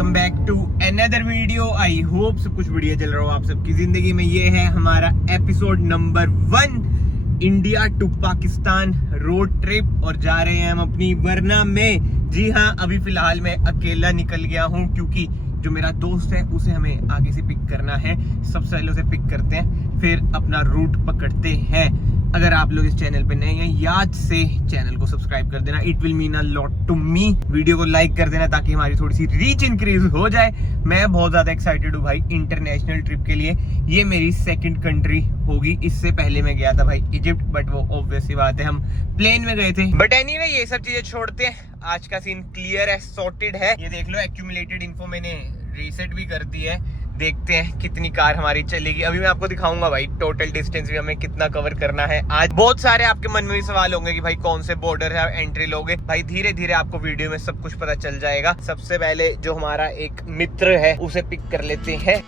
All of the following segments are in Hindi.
Welcome back to another video. I hope सब कुछ बढ़िया चल रहा हो आप सबकी जिंदगी में। ये है हमारा episode number 1 India to Pakistan road trip और जा रहे हैं हम अपनी वरना में। जी हाँ, अभी फिलहाल मैं अकेला निकल गया हूँ क्योंकि जो मेरा दोस्त है उसे हमें आगे से पिक करना है। सबसे पहले उसे पिक करते हैं फिर अपना रूट पकड़ते हैं। अगर आप लोग इस चैनल पे नए हैं याद से चैनल को सब्सक्राइब कर देना, it will mean a lot to me. Video को लाइक कर देना ताकि हमारी थोड़ी सी रीच इंक्रीज हो जाए। मैं बहुत ज्यादा एक्साइटेड हूँ भाई इंटरनेशनल ट्रिप के लिए। ये मेरी सेकंड कंट्री होगी। इससे पहले मैं गया था भाई इजिप्ट, बट वो ऑब्वियस सी बात है हम प्लेन में गए थे। बट एनीवे ये सब चीजें छोड़ते हैं, आज का सीन क्लियर है, सॉर्टेड है। ये देख लो एक्यूमुलेटेड इन्फो मैंने रीसेट भी कर दी है। देखते हैं कितनी कार हमारी चलेगी। अभी मैं आपको दिखाऊंगा भाई टोटल डिस्टेंस भी हमें कितना कवर करना है आज। बहुत सारे आपके मन में भी सवाल होंगे कि भाई कौन से बॉर्डर है एंट्री लोगे। भाई धीरे धीरे आपको वीडियो में सब कुछ पता चल जाएगा। सबसे पहले जो हमारा एक मित्र है उसे पिक कर लेते हैं।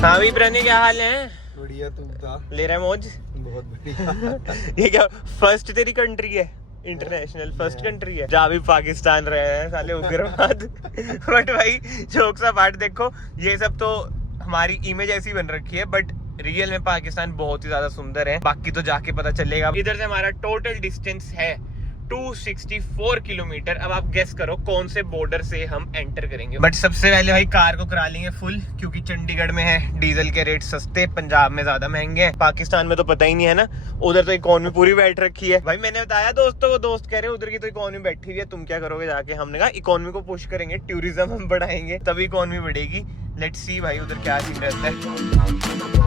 हाँ भी प्रणय, क्या हाल है? बढ़िया, तुम बता। ले रहा है मौज? बहुत बढ़िया। ये क्या फर्स्ट तेरी कंट्री है? इंटरनेशनल फर्स्ट कंट्री है जहाँ भी पाकिस्तान रहे हैं साले उग्रवाद। बट भाई जोक्स अपार्ट, देखो ये सब तो हमारी इमेज ऐसी बन रखी है, बट रियल में पाकिस्तान बहुत ही ज्यादा सुंदर है। बाकी तो जाके पता चलेगा। इधर से हमारा टोटल डिस्टेंस है 264 किलोमीटर। अब आप गेस करो कौन से बॉर्डर से हम एंटर करेंगे। बट सबसे पहले भाई कार को करा लेंगे फुल, क्योंकि चंडीगढ़ में है डीजल के रेट सस्ते, पंजाब में ज्यादा महंगे हैं। पाकिस्तान में तो पता ही नहीं है ना, उधर तो इकोनॉमी पूरी बैठ रखी है। भाई मैंने बताया दोस्तों को, दोस्त कह रहे हैं उधर की तो इकोनॉमी बैठी हुई है, तुम क्या करोगे जाके। हमने कहा इकोनॉमी को पुश करेंगे, टूरिज्म हम बढ़ाएंगे तभी इकोनॉमी बढ़ेगी। लेट्स सी भाई उधर क्या सीन रहता है।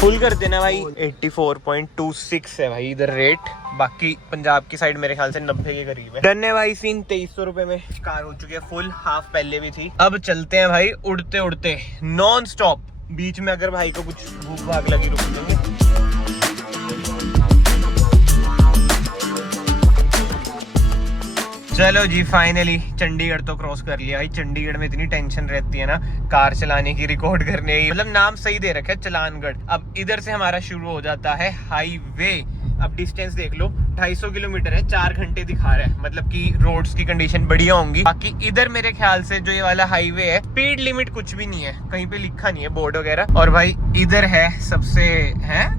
फुल कर देना भाई। 84.26 है भाई इधर रेट। बाकी पंजाब की साइड मेरे ख्याल से 90 के करीब है। डन है भाई सीन। 2300 रुपए में कार हो चुकी है फुल, हाफ पहले भी थी। अब चलते हैं भाई उड़ते उड़ते नॉन स्टॉप। बीच में अगर भाई को कुछ भूख भाग लगी रुक लेंगे। चलो जी फाइनली चंडीगढ़ तो क्रॉस कर लिया भाई। चंडीगढ़ में इतनी टेंशन रहती है ना कार चलाने की, रिकॉर्ड करने की, मतलब नाम सही दे रखा है चलानगढ़। अब इधर से हमारा शुरू हो जाता है हाईवे। अब डिस्टेंस देख लो 250 किलोमीटर है, 4 घंटे दिखा रहा है, मतलब कि रोड्स की कंडीशन बढ़िया होंगी। बाकी इधर मेरे ख्याल से जो ये वाला हाईवे है स्पीड लिमिट कुछ भी नहीं है, कहीं पे लिखा नहीं है बोर्ड वगैरह। और भाई इधर है सबसे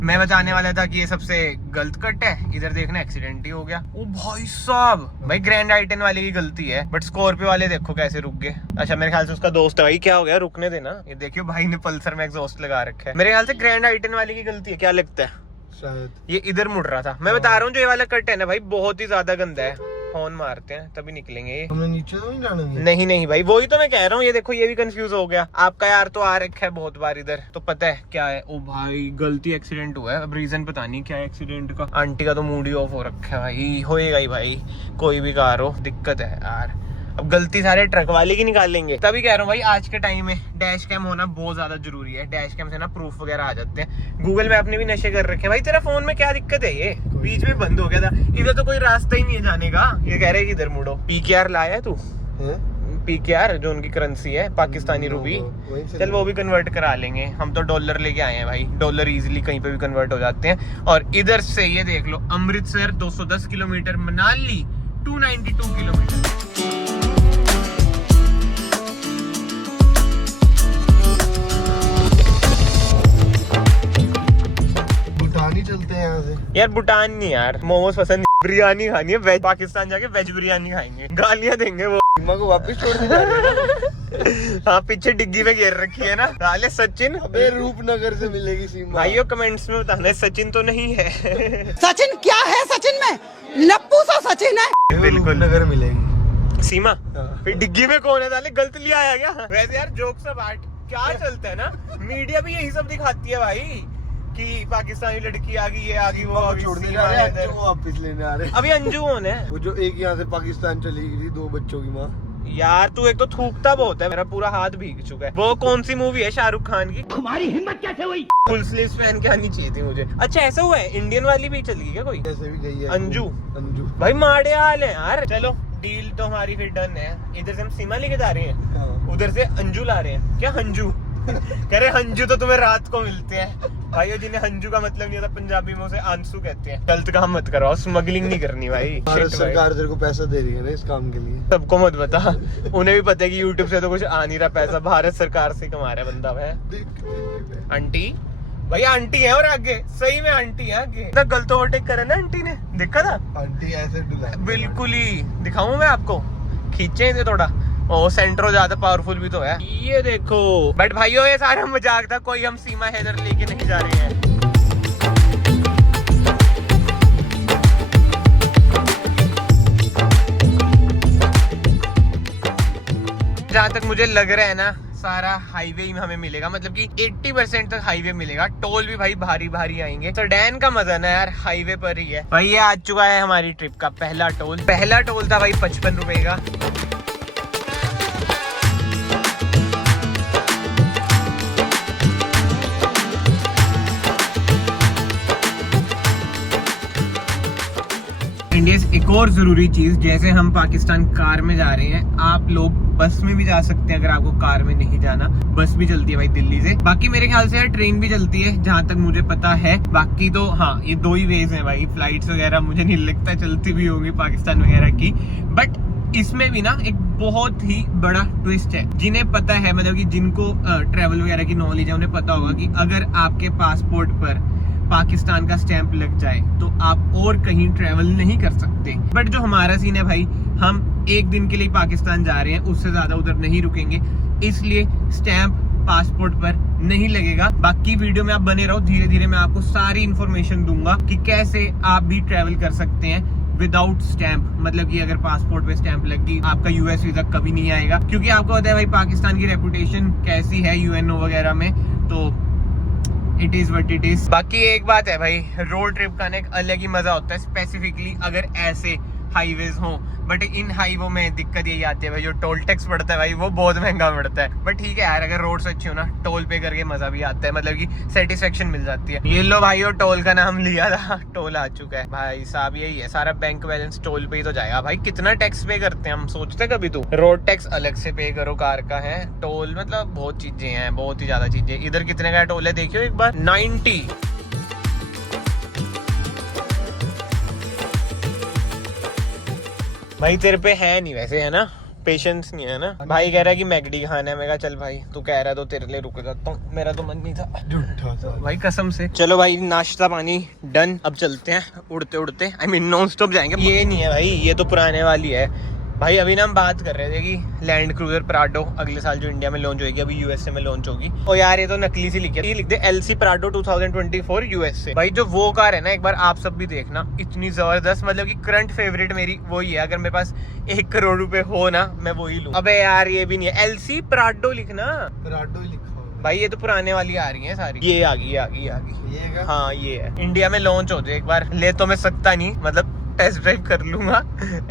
मैं बताने वाला था कि ये सबसे गलत कट है। इधर देखना एक्सीडेंट ही हो गया। ओ भाई साहब, भाई ग्रैंड आई-10 वाले की गलती है, बट स्कॉर्पियो वाले देखो कैसे रुक गए। अच्छा मेरे ख्याल से उसका दोस्त है भाई। क्या हो गया, रुकने देना। ये देखियो भाई ने पल्सर में एग्जॉस्ट लगा रखा है। मेरे ख्याल से ग्रैंड आई-10 वाले की गलती है, क्या लगता है? शायद ये इधर मुड़ रहा था। मैं बता रहा हूँ जो ये वाला कट है ना भाई बहुत ही ज्यादा गंदा है। हॉर्न मारते हैं तभी निकलेंगे ये। हमने नीचे तो नहीं जाना? नहीं भाई वही तो मैं कह रहा हूँ। ये देखो ये भी कंफ्यूज हो गया। आपका यार तो आ रखा है बहुत बार इधर, तो पता है क्या है। ओ भाई गलती एक्सीडेंट हुआ है। अब रीजन पता नहीं क्या है एक्सीडेंट का। आंटी का तो मूड ही ऑफ हो रखा है भाई। होएगा ही भाई, कोई भी कार हो दिक्कत है यार। अब गलती सारे ट्रक वाले की निकालेंगे। तभी कह रहा हूँ भाई आज के टाइम में डैश कैम होना बहुत ज्यादा जरूरी है। डैश कैम से ना प्रूफ वगैरह आ जाते हैं। गूगल मैप ने भी नशे कर रखे हैं भाई। तेरा फोन में क्या दिक्कत है? ये बीच में बंद हो गया था। इधर तो कोई रास्ता ही नहीं है जाने का। ये कह रहे हैं कि इधर मुड़ो। PKR लाया है तू? PKR जो उनकी करेंसी है पाकिस्तानी रूपी, चल वो भी कन्वर्ट करा लेंगे। हम तो डॉलर लेके आए हैं भाई। डॉलर इजीली कहीं पे भी कन्वर्ट हो जाते हैं। और इधर से ये देख लो अमृतसर 210 किलोमीटर, मनाली 292 किलोमीटर। चलते हैं यहाँ से यार भूटान नहीं यार, मोमोज पसंद, बिरयानी खानी है वेज। पाकिस्तान जाके वेज बिरयानी खाएंगे, गालियां देंगे वो। सीमा को वापस छोड़ दी। हाँ पीछे डिग्गी में घेर रखी है ना। साले सचिन अबे रूपनगर से मिलेगी सीमा। भाइयों कमेंट्स में बताना सचिन तो नहीं है। सचिन क्या है? सचिन में नप्पू सा सचिन है। बिल्कुल नगर मिलेगी सीमा। फिर डिग्गी में कौन है? साले गलत लिया आया क्या? वैसे यार जोक सब आर्ट क्या चलता है ना, मीडिया भी यही सब दिखाती है भाई कि पाकिस्तानी लड़की आ गई, ये आ गई, वो आ गई। छोड़ने जा रहे हैं, वापस लेने आ रहे हैं। अभी अंजू कौन है? वो जो एक यहाँ से पाकिस्तान चली गई थी 2 बच्चों की माँ। यार तू एक तो थूकता बहुत है, मेरा पूरा हाथ भीग चुका है। वो कौन सी मूवी है शाहरुख खान की? तुम्हारी हिम्मत कैसे हुई? फुल स्लीव्स पहन के आनी चाहिए थी मुझे। अच्छा ऐसा हुआ है, इंडियन वाली भी चली गई क्या कोई? ऐसे भी गई है अंजू। अंजू भाई माड़े हाल है यार। चलो डील तो हमारी फिर डन है। इधर से हम सीमा लेके जा रहे हैं, हाँ। उधर से अंजू ला रहे हैं। क्या हंजू? कह रहे हंजू तो तुम्हें रात को मिलते हैं। भाई जिन्हें हंजू का मतलब नहीं होता पंजाबी में उसे आंसू कहते हैं। गलत काम मत कराओ, स्मगलिंग नहीं करनी भाई। भारत Shit भाई। सरकार तेरे को पैसा दे रही है ना इस काम के लिए। सबको मत बता, उन्हें भी पता है कि YouTube से तो कुछ आ नहीं रहा पैसा, भारत सरकार से कमा रहा है बंदा। वह आंटी, भैया आंटी है और आगे सही में आंटी है आगे। तो गलत ओवरटेक करा ना आंटी ने, देखा था? आंटी ऐसे डुला बिल्कुल ही। दिखाऊं मैं आपको, खींचे इसे थोड़ा। ओ सेंट्रो ज्यादा पावरफुल भी तो है। ये देखो। बट भाइयों ये सारा मजाक था, कोई हम सीमा हैदर लेके नहीं जा रहे हैं। जहाँ तक मुझे लग रहा है ना, सारा हाईवे ही हमें मिलेगा, मतलब कि 80% तक हाईवे मिलेगा। टोल भी भाई भारी भारी आएंगे। सडैन का मजा ना यार हाईवे पर ही है। भाई ये आ चुका है हमारी ट्रिप का पहला टोल। पहला टोल था भाई 55 रुपए का। इंडिया एक और जरूरी चीज, जैसे हम पाकिस्तान कार में जा रहे हैं, आप लोग बस में भी जा सकते हैं अगर आपको कार में नहीं जाना। बस भी चलती है भाई दिल्ली से। बाकी मेरे ख्याल से यार ट्रेन भी चलती है जहां तक मुझे पता है। बाकी तो हाँ, ये दो ही वेज हैं भाई। फ्लाइट्स वगैरह मुझे नहीं लगता चलती भी होंगी पाकिस्तान वगैरह की। बट इसमें भी ना एक बहुत ही बड़ा ट्विस्ट है। जिन्हें पता है, मतलब कि जिनको ट्रेवल वगैरह की नॉलेज है, उन्हें पता होगा कि अगर आपके पासपोर्ट पर पाकिस्तान का स्टैंप लग जाए तो आप और कहीं ट्रेवल नहीं कर सकते। बट जो हमारा सीन है भाई, हम एक दिन के लिए पाकिस्तान जा रहे हैं, उससे ज्यादा उधर नहीं रुकेंगे, इसलिए स्टैंप पासपोर्ट पर नहीं लगेगा। बाकी वीडियो में आप बने रहो, धीरे धीरे मैं आपको सारी इन्फॉर्मेशन दूंगा कि कैसे आप भी ट्रेवल कर सकते हैं विदाउट स्टैंप। मतलब कि अगर पासपोर्ट पे स्टैंप लग गई, आपका यूएस वीजा कभी नहीं आएगा। क्योंकि आपको पता है भाई पाकिस्तान की रेपुटेशन कैसी है यूएनओ वगैरह में, तो it is what it is. बाकी एक बात है भाई, रोड ट्रिप का ना एक अलग ही मजा होता है, स्पेसिफिकली अगर ऐसे हाईवेज हो। बट इन हाईवे में दिक्कत यही आती है भाई, जो टोल टैक्स पड़ता है भाई वो बहुत महंगा पड़ता है। बट ठीक है यार, अगर रोड अच्छी हो ना, टोल पे करके मजा भी आता है, मतलब कि सेटिस्फेक्शन मिल जाती है। ये लो भाई, और टोल का नाम लिया था, टोल आ चुका है भाई साहब। यही है, सारा बैंक बैलेंस टोल पे ही तो जाएगा भाई। कितना टैक्स पे करते हैं हम, सोचते कभी तू? रोड टैक्स अलग से पे करो, कार का है टोल, मतलब बहुत चीजें हैं, बहुत ही ज्यादा चीजें। इधर कितने का टोल है देखियो एक बार, 90। भाई तेरे पे है नहीं वैसे, है ना? पेशेंस नहीं है ना? भाई कह रहा है कि मैगडी खाना है। मैं कहा चल भाई तू कह रहा है तो तेरे लिए रुक जाता हूँ, मेरा तो मन नहीं था। झूठा सा भाई कसम से। चलो भाई नाश्ता पानी डन, अब चलते हैं उड़ते उड़ते। आई मीन नॉन स्टॉप जाएंगे। ये नहीं है भाई, ये तो पुराने वाली है भाई। अभी ना हम बात कर रहे थे कि लैंड क्रूजर प्राडो अगले साल जो इंडिया में लॉन्च होगी, अभी यूएसए में लॉन्च होगी। और यार ये तो नकली सी लिखी है, ये लिख दे एलसी प्राडो 2024 यूएसए। भाई जो वो कार है ना, एक बार आप सब भी देखना, इतनी जबरदस्त, मतलब कि करंट फेवरेट मेरी वही है। अगर मेरे पास 1 करोड़ रुपए हो ना, मैं वही लूँ। अबे यार ये भी नहीं है, एलसी प्राडो लिखना। प्राडो लिखा हुआ भाई ये तो पुराने वाली आ रही है सारी। ये आ गई, ये आ गई, ये आ गई। ये क्या? हाँ ये है। इंडिया में लॉन्च हो जाए एक बार, ले तो मैं सकता नहीं, मतलब टेस्ट ड्राइव कर लूंगा।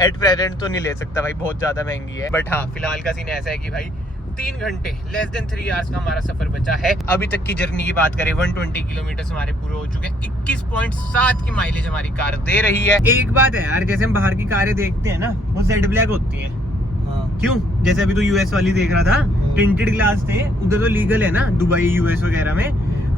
एट प्रेजेंट तो नहीं ले सकता भाई, बहुत ज्यादा महंगी है। बट हाँ फिलहाल का सीन ऐसा है कि भाई 3 घंटे, लेस देन 3 आवर्स का हमारा सफर बचा है। अभी तक की जर्नी की बात करें, 120 किलोमीटर हमारे पूरे हो चुके हैं। 21.7 की माइलेज हमारी कार दे रही है। एक बात है यार, जैसे हम बाहर की कारें देखते हैं ना, वो जेड ब्लैक होती है। हाँ। क्यों? जैसे अभी तो यूएस वाली देख रहा था, टिंटेड ग्लास थे। उधर तो लीगल है ना, दुबई यूएस वगैरह में।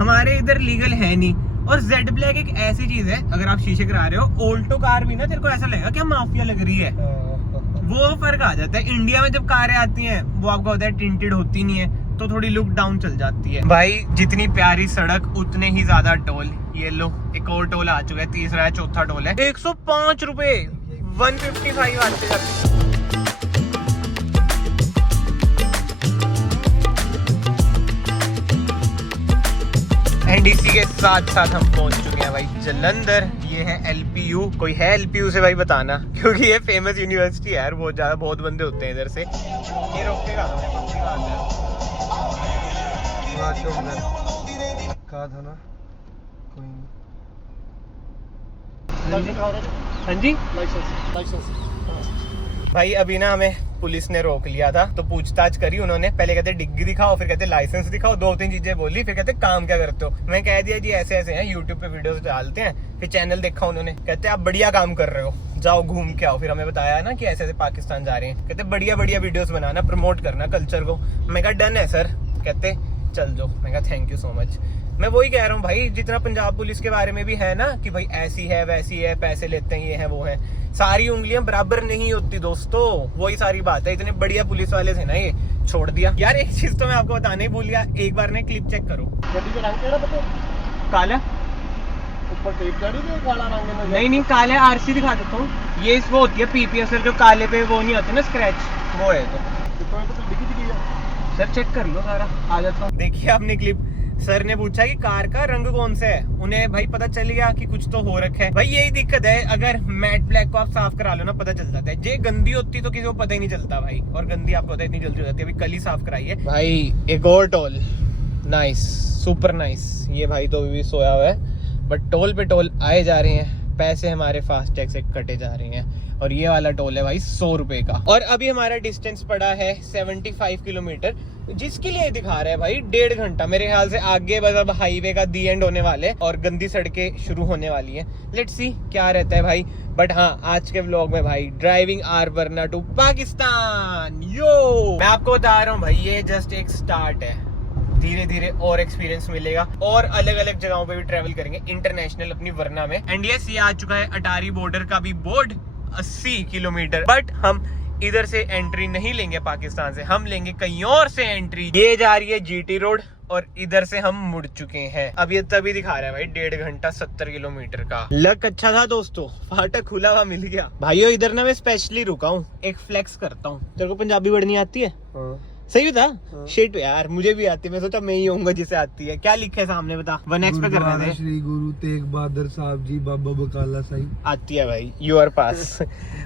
हमारे इधर लीगल है नहीं। और जेड ब्लैक एक ऐसी चीज है, अगर आप शीशे करा रहे हो, ऑल्टो कार भी ना तेरे को ऐसा लगेगा कि माफिया लग रही है। वो फर्क आ जाता है। इंडिया में जब कारें आती हैं, वो आपको होता है टिंटेड होती नहीं है, तो थोड़ी लुक डाउन चल जाती है। भाई जितनी प्यारी सड़क उतने ही ज्यादा टोल। ये लो एक और टोल आ चुका है, तीसरा है, चौथा टोल है। 105 रुपए, 155 आते जाते। एंड इसी के साथ साथ हम पहुंच चुके हैं भाई जलंधर। ये है एलपीयू। कोई है एलपीयू से भाई बताना, क्योंकि ये फेमस यूनिवर्सिटी है यार, बहुत ज्यादा, बहुत बंदे होते हैं इधर से। ये रोकेगा कहा था ना कोई हाँ जी। भाई अभी ना हमें पुलिस ने रोक लिया था, तो पूछताछ करी उन्होंने। पहले कहते डिग्गी दिखाओ, फिर कहते लाइसेंस दिखाओ, 2-3 चीजें बोली, फिर कहते काम क्या करते हो। मैं कह दिया जी ऐसे ऐसे हैं, यूट्यूब पे वीडियोस डालते हैं। फिर चैनल देखा उन्होंने, कहते आप बढ़िया काम कर रहे हो, जाओ घूम के आओ। फिर हमें बताया ना कि ऐसे ऐसे पाकिस्तान जा रहे हैं, कहते बढ़िया बढ़िया वीडियोस बनाना, प्रमोट करना कल्चर को। मैं कहा डन है सर, कहते चल जाओ। मैं कहा थैंक यू सो मच। मैं वही कह रहा हूँ भाई, जितना पंजाब पुलिस के बारे में भी है ना कि भाई ऐसी है वैसी है, पैसे लेते हैं, ये है वो है, सारी उंगलियां बराबर नहीं होती दोस्तों। वही सारी बात है। इतने बढ़िया पुलिस वाले थे ना, ये छोड़ दिया यार। एक चीज तो मैं आपको बताने ही भूल गया, एक बार ने क्लिप चेक करो। काला ऊपर टेप चढ़ी गई, काला रंग में। नहीं काले आरसी दिखा देता हूँ। ये वो होती है पीपीएस जो काले पे वो नहीं होते ना स्क्रैच, वो है। तो सर चेक कर लो सारा, आ जाता हूँ। देखिए आपने क्लिप, सर ने पूछा कि कार का रंग कौन सा है, उन्हें भाई पता चल गया कि कुछ तो हो रखा है। भाई यही दिक्कत है, अगर मैट ब्लैक को आप साफ करा लो ना, पता चल जाता है। जे गंदी होती तो किसी को पता ही नहीं चलता भाई, और गंदी आपको पता इतनी जल्दी हो जाती है। अभी कल ही साफ कराई है भाई। एक और टोल, नाइस, सुपर नाइस। ये भाई तो अभी भी सोया हुआ है, बट टोल पे टोल आए जा रहे हैं, पैसे हमारे फास्ट टैग से कटे जा रहे हैं। और ये वाला टोल है भाई 100 रुपए का। और अभी हमारा डिस्टेंस पड़ा है 75 किलोमीटर, जिसके लिए दिखा रहा है भाई 1.5 घंटा। मेरे ख्याल से आगे बस अब हाईवे का दी एंड होने वाले और गंदी सड़कें शुरू होने वाली है। लेट्स सी क्या रहता है भाई। बट हाँ, आज के व्लॉग में भाई ड्राइविंग आर वरना टू पाकिस्तान। यो मैं आपको बता रहा हूँ भाई, ये जस्ट एक स्टार्ट है। धीरे धीरे और एक्सपीरियंस मिलेगा और अलग अलग जगहों पे भी ट्रेवल करेंगे इंटरनेशनल अपनी वरना में। एंड यस, ये आ चुका है अटारी बॉर्डर का भी बोर्ड, 80 किलोमीटर। बट हम इधर से एंट्री नहीं लेंगे पाकिस्तान से, हम लेंगे कहीं और से एंट्री। ये जा रही है जीटी रोड और इधर से हम मुड़ चुके हैं। अब ये तभी दिखा रहा है भाई 1.5 घंटा 70 किलोमीटर का। लक अच्छा था दोस्तों, फाटक खुला हुआ मिल गया। भाइयों इधर ना मैं स्पेशली रुका हूँ, एक फ्लेक्स करता हूँ। तेरे को पंजाबी पढ़नी आती है? सही था। शिट यार, मुझे भी आती है। मैं सोचा मैं ही होऊंगा जिसे आती है। क्या लिखा है सामने बता? 1x पे कर रहे थे। श्री गुरु तेग बहादुर साहब जी बाबा बकाला साहिब। आती है भाई, यूर पास।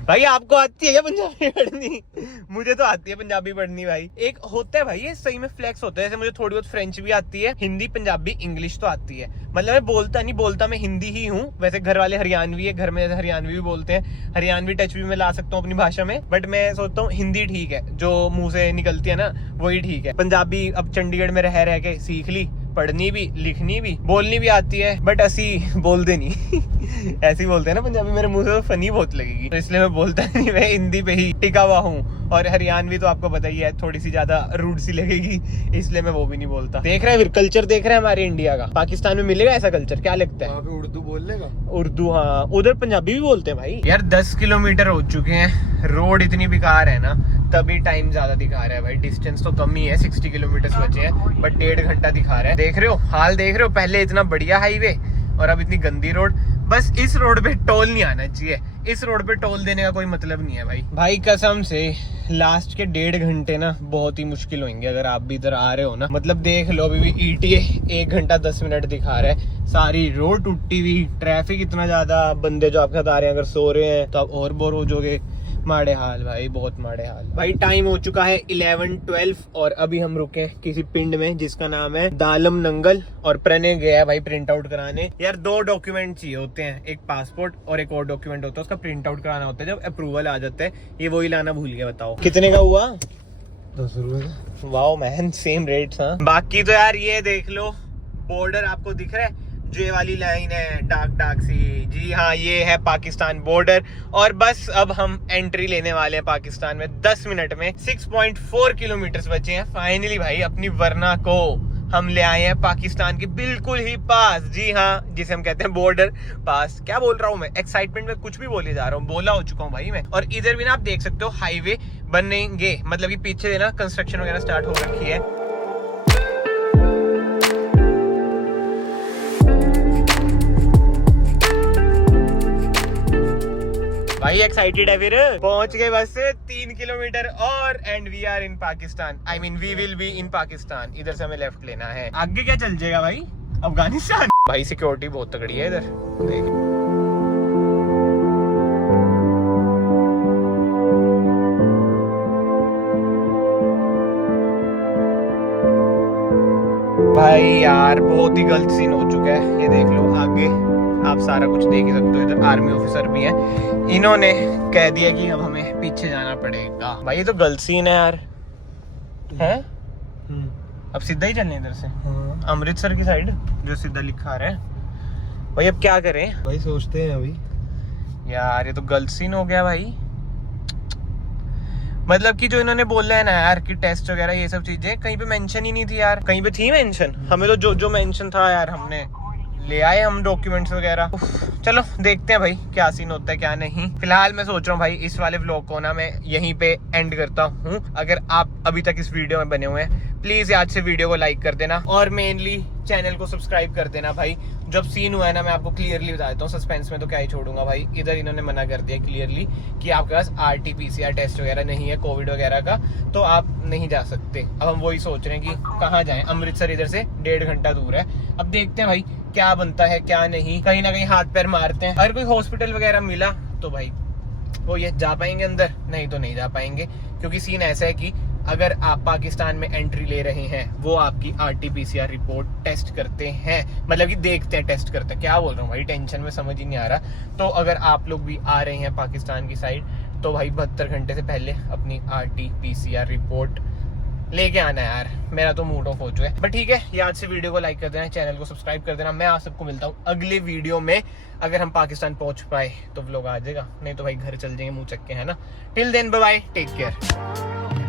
भाई आपको आती है क्या पंजाबी पढ़नी? मुझे तो आती है पंजाबी पढ़नी भाई। एक होता है भाई, ये सही में फ्लेक्स होता है। जैसे मुझे थोड़ी बहुत फ्रेंच भी आती है, हिंदी पंजाबी इंग्लिश तो आती है। मतलब मैं बोलता नहीं, बोलता मैं हिंदी ही हूँ। वैसे घर वाले हरियाणवी है, घर में हरियाणवी भी बोलते हैं, हरियाणवी टच भी मैं ला सकता हूँ अपनी भाषा में। बट मैं सोचता हूँ हिंदी ठीक है, जो मुंह से निकलती है ना वही ठीक है। पंजाबी अब चंडीगढ़ में रह रह के सीख ली, पढ़नी भी, लिखनी भी, बोलनी भी आती है। बट असी बोलते नहीं। ऐसे ही बोलते हैं ना पंजाबी। मेरे मुंह से तो फनी बहुत लगेगी, तो इसलिए मैं बोलता नहीं, मैं हिंदी पे ही टिका हुआ हूँ। और हरियाणवी तो आपको पता ही है, थोड़ी सी ज्यादा रूड सी लगेगी, इसलिए मैं वो भी नहीं बोलता। देख रहे हैं फिर कल्चर, देख रहे हैं हमारे इंडिया का। पाकिस्तान में मिलेगा ऐसा कल्चर? क्या लगता है? उर्दू बोल लेगा? उर्दू, हाँ। उधर पंजाबी भी बोलते हैं भाई। यार 10 किलोमीटर हो चुके हैं, रोड इतनी बेकार है ना, तभी टाइम ज्यादा दिखा रहा है भाई। डिस्टेंस तो कम ही है, 60 किलोमीटर बचे हैं, बट 1.5 घंटा दिखा रहा है। देख रहे हो हाल, देख रहे हो? पहले इतना बढ़िया हाईवे और अब इतनी गंदी रोड। बस इस रोड पे टोल नहीं आना चाहिए, इस रोड पे टोल देने का कोई मतलब नहीं है भाई कसम से लास्ट के 1.5 घंटे ना बहुत ही मुश्किल होंगे अगर आप भी इधर आ रहे हो ना। मतलब देख लो, अभी भी ETA 1 घंटा 10 मिनट दिखा रहा है। सारी रोड टूटी हुई, ट्रैफिक इतना ज्यादा, बंदे जो आपके साथ आ रहे हैं अगर सो रहे हैं तो आप और बोर हो जाओगे। माड़े हाल भाई, बहुत माड़े हाल भाई। टाइम हो चुका है 11:12 और अभी हम रुके हैं किसी पिंड में जिसका नाम है दालम नंगल। और प्रणय गया है भाई प्रिंट आउट कराने। यार 2 डॉक्यूमेंट चाहिए होते हैं, एक पासपोर्ट और एक और डॉक्यूमेंट होता है, उसका प्रिंट आउट कराना होता है जब अप्रूवल आ जाता है। ये वही लाना भूल गया। बताओ कितने का हुआ? 10 रुपए का। Wow man, same rates. हाँ, बाकी तो यार ये देख लो, बॉर्डर आपको दिख रहा है, जो ये वाली लाइन है डाक सी, जी हाँ ये है पाकिस्तान बॉर्डर। और बस अब हम एंट्री लेने वाले हैं पाकिस्तान में 10 मिनट में। 6.4 किलोमीटर बचे हैं। फाइनली भाई अपनी वरना को हम ले आए हैं पाकिस्तान के बिल्कुल ही पास। जी हाँ, जिसे हम कहते हैं बॉर्डर पास। क्या बोल रहा हूँ मैं, एक्साइटमेंट में कुछ भी बोले जा रहा हूँ, बोला हो चुका हूँ भाई मैं। और इधर भी ना आप देख सकते हो हाईवे बनेंगे, मतलब कि पीछे ना कंस्ट्रक्शन वगैरह स्टार्ट हो रखी है। भाई एक्साइटेड है। फिर पहुंच गए बस 3 किलोमीटर और and we are in Pakistan. I mean we will be in Pakistan. इधर से हमें लेफ्ट लेना है। आगे क्या चल जाएगा भाई? अफगानिस्तान। भाई सिक्योरिटी बहुत तगड़ी है इधर, देखिए। भाई यार बहुत ही गलत सीन हो चुका है। ये देख लो, आगे आप सारा कुछ देख ही सकते हो। इधर आर्मी ऑफिसर भी हैं। इन्होंने कह दिया कि अब हमें पीछे जाना पड़ेगा। भाई ये तो गलत सीन है यार, है? अब सीधा ही चलने इधर से हाँ अमृतसर की साइड, जो सीधा लिखा रहा है। भाई अब क्या करें भाई, सोचते हैं अभी यार, ये तो गलत सीन हो गया भाई। मतलब कि जो इन्होंने बोला है ना यार कि टेस्ट वगैरह ये सब चीजें कहीं पे मेंशन ही नहीं थी यार। कहीं पे थी मेंशन? हमें तो जो मेंशन था यार, हमने ले आए हम डॉक्यूमेंट्स वगैरह। चलो देखते हैं भाई क्या सीन होता है क्या नहीं। फिलहाल मैं सोच रहा हूँ भाई इस वाले व्लॉग को ना मैं यहीं पे एंड करता हूँ। अगर आप अभी तक इस वीडियो में बने हुए हैं, प्लीज आज से वीडियो को लाइक कर देना और मेनली चैनल को सब्सक्राइब कर देना भाई। जब सीन हुआ है ना, मैं आपको क्लियरली बता देता हूँ, सस्पेंस में तो क्या ही छोड़ूंगा भाई। इधर इन्होंने मना कर दिया क्लियरली कि आपके पास RT-PCR टेस्ट वगैरह नहीं है कोविड वगैरह का, तो आप नहीं जा सकते। अब हम वही सोच रहे हैं कि कहाँ जाएं। अमृतसर इधर से 1.5 घंटा दूर है। अब देखते हैं भाई क्या बनता है क्या नहीं। कहीं ना कहीं हाथ पैर मारते हैं। अगर कोई हॉस्पिटल वगैरह मिला तो भाई वो ये जा पाएंगे अंदर, नहीं तो नहीं जा पाएंगे। क्योंकि सीन ऐसा है कि अगर आप पाकिस्तान में एंट्री ले रहे हैं, वो आपकी RT-PCR रिपोर्ट टेस्ट करते हैं, मतलब कि देखते हैं, टेस्ट करते हैं। क्या बोल रहा हूँ भाई, टेंशन में समझ ही नहीं आ रहा। तो अगर आप लोग भी आ रहे हैं पाकिस्तान की साइड, तो भाई 72 घंटे से पहले अपनी RT-PCR रिपोर्ट लेके आना है यार। मेरा तो मूड ऑफ हो चुका है, बट ठीक है। याद से वीडियो को लाइक कर देना, चैनल को सब्सक्राइब कर देना। मैं आप सबको मिलता हूँ अगले वीडियो में। अगर हम पाकिस्तान पहुंच पाए तो व्लॉग आ जाएगा, नहीं तो भाई घर चल जाएंगे मुंह चक्के, है ना। Till then bye bye, take care.